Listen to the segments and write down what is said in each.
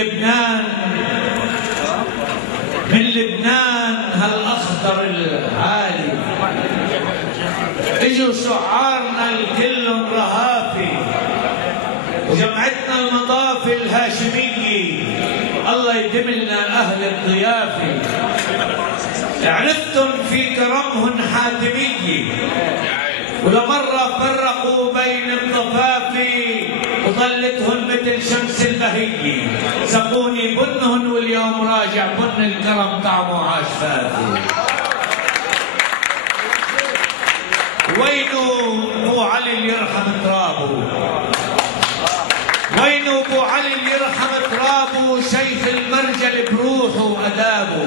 لبنان، من لبنان هالأخضر العالي، اجوا شعارنا الكل رهافي، وجمعتنا المضافي الهاشمية، الله يدم لنا أهل الضيافة، عرفتم في كرمهن حاتمية، ولمرة فرقوا بين الضفافي وظلتهن مثل شمس البهية، سقوني بنهن واليوم راجع بن الكرم طعمه عاش فاتي. وينو ابو علي اللي يرحم ترابه، وينو ابو علي اللي يرحم ترابه، شيخ المرجل بروحه وادابه،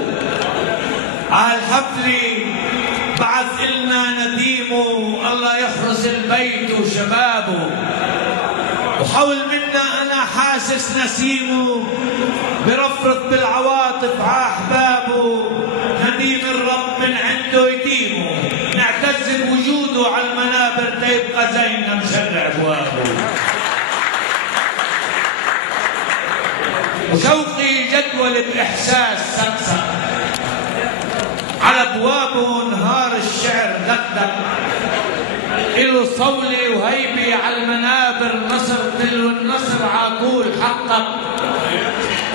على الحفله بعث إلنا نديمه، الله يحرس البيت وشبابه، وحول منا أنا حاسس نسيمه، برفرف بالعواطف عاحبابه، نديم الرب من عنده يديمه، نعتز بوجوده على المنابر تيبقى زينا مشرع أبوابه. وشوقي جدول بإحساس سقسق على ابوابه، نهار الشعر دقدق، إله صولة وهيبة على المنابر، نصر تلو النصر عطول حقق،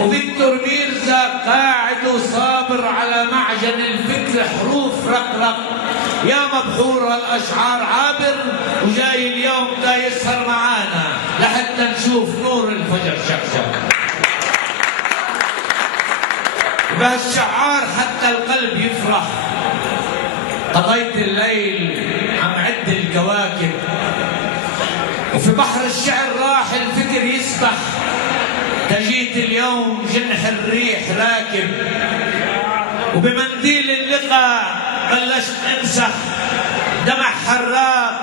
وفيكتور ميرزا قاعد وصابر على معجن الفكر حروف رقرق، يا مبحور الأشعار عابر، وجاي اليوم دا يسهر معانا لحتى نشوف نور الفجر شقشق. بهالشعار حتى القلب يفرح، قضيت الليل عم عد الكواكب، وفي بحر الشعر راح الفكر يسبح، تجيت اليوم جنح الريح راكب، وبمنديل اللقاء بلشت امسح، دمع حراق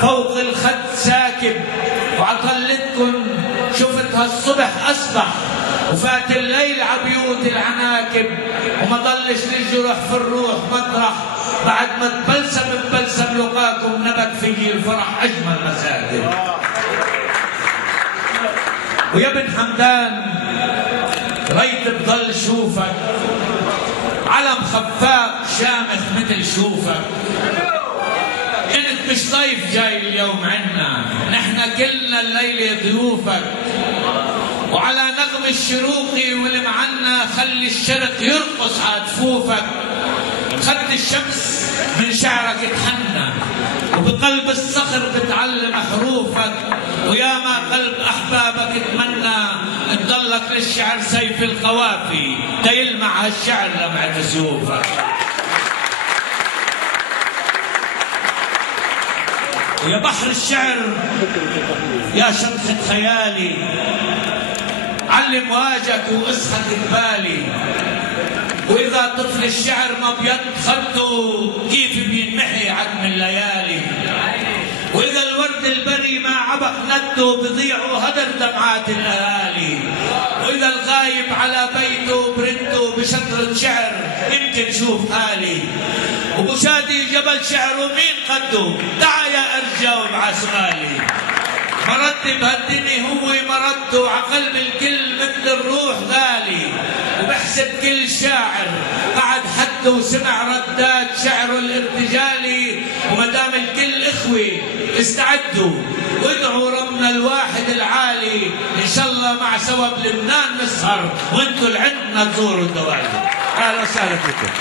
فوق الخد ساكب، وعطلتكن شفت هالصبح أصبح، وفات الليل عبيوت العناكب، وما ضلش للجرح في الروح مطرح، بعد ما تبلسم ببلسم لقاكم، نبت فيه الفرح أجمل مساكن. ويا ابن حمدان ريت بضل شوفك، علم خفاق شامخ مثل شوفك، انت مش ضيف جاي اليوم عنا، نحن كلنا الليلة ضيوفك، وعلى نغم الشروقي والمعنا خلي الشرق يرقص على دفوفك، خد الشمس من شعرك تحنى، وبقلب الصخر بتعلم حروفك، ويا ما قلب احبابك تمنى تضلك للشعر سيف القوافي، تيلمع هالشعر لمعة سيوفك. ويا بحر الشعر يا شطحة خيالي، علم واجك واصحى قبالي، واذا طفل الشعر ما بيد خده كيف بينمحي عدم الليالي، واذا الورد البري ما عبق نده بضيع هدر دمعات الاهالي، واذا الغايب على بيته برده بشطرة شعر يمكن شوف حالي، وابو شادي جبل شعره مين قده، تعا يا ارجى وابعى سؤالي، مرد بهالدنيا هو مرده، عقلب الكل مثل الروح غالي، وبحسب كل شاعر بعد حده وسمع ردات شعره الارتجالي، ومدام الكل اخوي استعدوا وادعوا ربنا الواحد العالي، ان شاء الله مع سوا بلبنان نسهر وانتوا اللي عندنا تزوروا الدوالي. اهلا وسهلا فيكم.